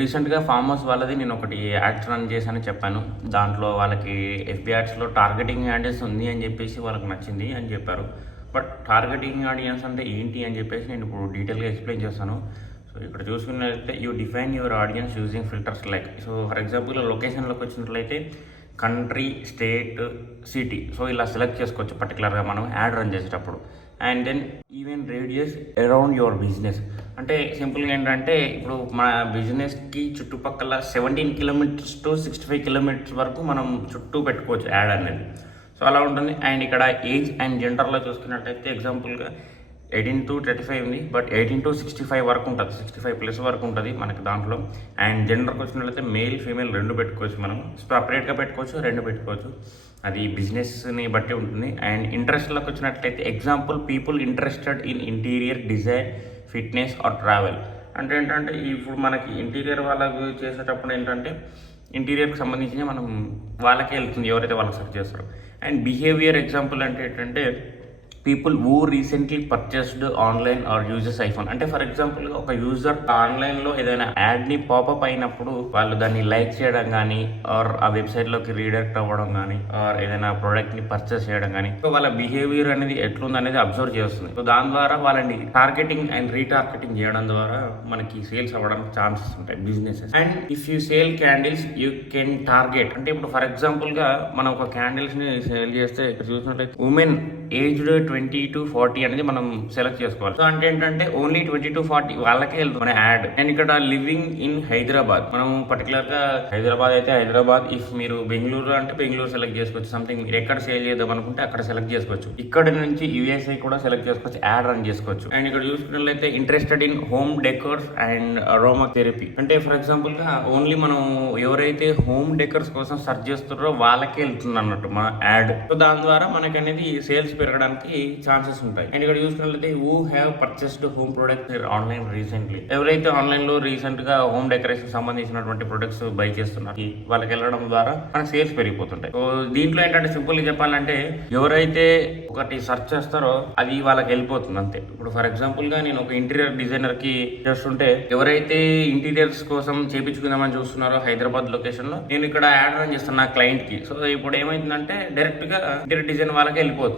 రీసెంట్‌గా farm house వాళ్ళది నేను ఒకటి యాడ్స్ రన్ చేశానని చెప్పాను. దాంట్లో వాళ్ళకి ఎఫ్‌బీ యాడ్స్‌లో టార్గెటింగ్ ఆడియన్స్ ఉంది అని చెప్పేసి వాళ్ళకి నచ్చింది అని చెప్పారు. బట్ టార్గెటింగ్ ఆడియన్స్ అంటే ఏంటి అని చెప్పేసి నేను ఇప్పుడు డీటెయిల్‌గా ఎక్స్‌ప్లెయిన్ చేస్తాను. సో ఇక్కడ చూసుకున్నట్లయితే you define your audience using filters like so for example లొకేషన్‌లోకి వచ్చినట్లయితే కంట్రీ, స్టేట్, సిటీ సో ఇలా సెలెక్ట్ చేసుకోవచ్చు పర్టికులర్‌గా మనం యాడ్ రన్ చేసేటప్పుడు. And then even radius around your business అంటే సింపుల్గా ఏంటంటే ఇప్పుడు మన బిజినెస్కి చుట్టుపక్కల 17 కిలోమీటర్స్ టు 65 కిలోమీటర్స్ వరకు మనం చుట్టూ పెట్టుకోవచ్చు యాడ్ అనేది. సో అలా ఉంటుంది. అండ్ ఇక్కడ ఏజ్ అండ్ జెండర్లో చూసుకున్నట్టయితే ఎగ్జాంపుల్గా 18-35 ఉంది. బట్ 18-65 వరకు ఉంటుంది, 65+ వరకు ఉంటుంది మనకి దాంట్లో. అండ్ జెండర్కి వచ్చినట్లయితే మేల్ ఫీమేల్ రెండు పెట్టుకోవచ్చు, మనం సపరేట్గా పెట్టుకోవచ్చు, రెండు పెట్టుకోవచ్చు, అది బిజినెస్ని బట్టి ఉంటుంది. అండ్ ఇంట్రెస్ట్లోకి వచ్చినట్లయితే example people interested in interior design, fitness or travel అంటే ఏంటంటే ఇప్పుడు మనకి ఇంటీరియర్ వాళ్ళకు చేసేటప్పుడు ఏంటంటే ఇంటీరియర్కి సంబంధించి మనం వాళ్ళకే వెళ్తుంది ఎవరైతే వాళ్ళకి సెర్చ్ చేస్తారో. అండ్ బిహేవియర్ ఎగ్జాంపుల్ అంటే ఏంటంటే people who recently purchased online or uses iPhone అంటే ఫర్ ఎగ్జాంపుల్ ఒక యూజర్ ఆన్లైన్లో ఏదైనా యాడ్ని పాపప్ అయినప్పుడు వాళ్ళు దాన్ని లైక్ చేయడం కానీ ఆర్ ఆ వెబ్సైట్లోకి రీడైరెక్ట్ అవ్వడం కానీ ఆర్ ఏదైనా ప్రోడక్ట్ని పర్చేస్ చేయడం కానీ సో వాళ్ళ బిహేవియర్ అనేది ఎట్లుంది అనేది అబ్జర్వ్ చేస్తుంది. సో దాని ద్వారా వాళ్ళని టార్గెటింగ్ అండ్ రీటార్గెటింగ్ చేయడం ద్వారా మనకి సేల్స్ అవ్వడానికి ఛాన్సెస్ ఉంటాయి businesses. And if you sale candles you can target అంటే ఇప్పుడు ఫర్ ఎగ్జాంపుల్గా మనం ఒక క్యాండిల్స్ని సేల్ చేస్తే ఇక్కడ చూసినట్లయితే ఉమెన్ ఏజ్డ్ 20-40 అనేది మనం సెలెక్ట్ చేసుకోవాలి. సో అంటే ఏంటంటే ఓన్లీ 20-40 వాళ్ళకే వెళ్తుంది మన యాడ్. అండ్ ఇక్కడ లివింగ్ ఇన్ హైదరాబాద్ మనం పర్టికులర్గా హైదరాబాద్ అయితే హైదరాబాద్, ఇఫ్ మీరు బెంగళూరు అంటే బెంగళూరు సెలెక్ట్ చేసుకోవచ్చు. సంథింగ్ మీరు ఎక్కడ సేల్ చేద్దాం అనుకుంటే అక్కడ సెలెక్ట్ చేసుకోవచ్చు. ఇక్కడ నుంచి యూఎస్ఐ కూడా సెలెక్ట్ చేసుకోవచ్చు, యాడ్ రన్ చేసుకోవచ్చు. అండ్ ఇక్కడ చూసుకున్నట్లయితే interested in home decors and aroma therapy అంటే ఫర్ ఎగ్జాంపుల్గా ఓన్లీ మనం ఎవరైతే హోమ్ డెకర్స్ కోసం సెర్చ్ చేస్తున్నారో వాళ్ళకే వెళ్తుంది అన్నట్టు మన యాడ్. సో దాని ద్వారా మనకి అనేది సేల్స్ పెరగడానికి ఛాన్సెస్ ఉంటాయి. అండ్ ఇక్కడ చూసుకున్నట్లయితే who have purchased home products online recently ఎవరైతే ఆన్లైన్ లో రీసెంట్ గా హోమ్ డెకరేషన్ సంబంధించినటువంటి ప్రొడక్ట్స్ బై చేస్తున్నారు వాళ్ళకి వెళ్ళడం ద్వారా మన సేల్స్ పెరిగిపోతుంటాయి. సో దీంట్లో ఏంటంటే సింపుల్ గా చెప్పాలంటే ఎవరైతే ఒకటి సెర్చ్ చేస్తారో అది వాళ్ళకి వెళ్ళిపోతుంది అంతే. ఇప్పుడు ఫర్ ఎగ్జాంపుల్ గా నేను ఒక ఇంటీరియర్ డిజైనర్ కి చేస్తుంటే ఎవరైతే ఇంటీరియర్స్ కోసం చేపించుకుందామని చూస్తున్నారో హైదరాబాద్ లొకేషన్ లో నేను ఇక్కడ యాడ్ రన్ చేస్తాను నా క్లయింట్ కి. సో ఇప్పుడు ఏమైందంటే డైరెక్ట్ గా ఇంటీరియర్ డిజైన్ వాళ్ళకి వెళ్ళిపోతుంది.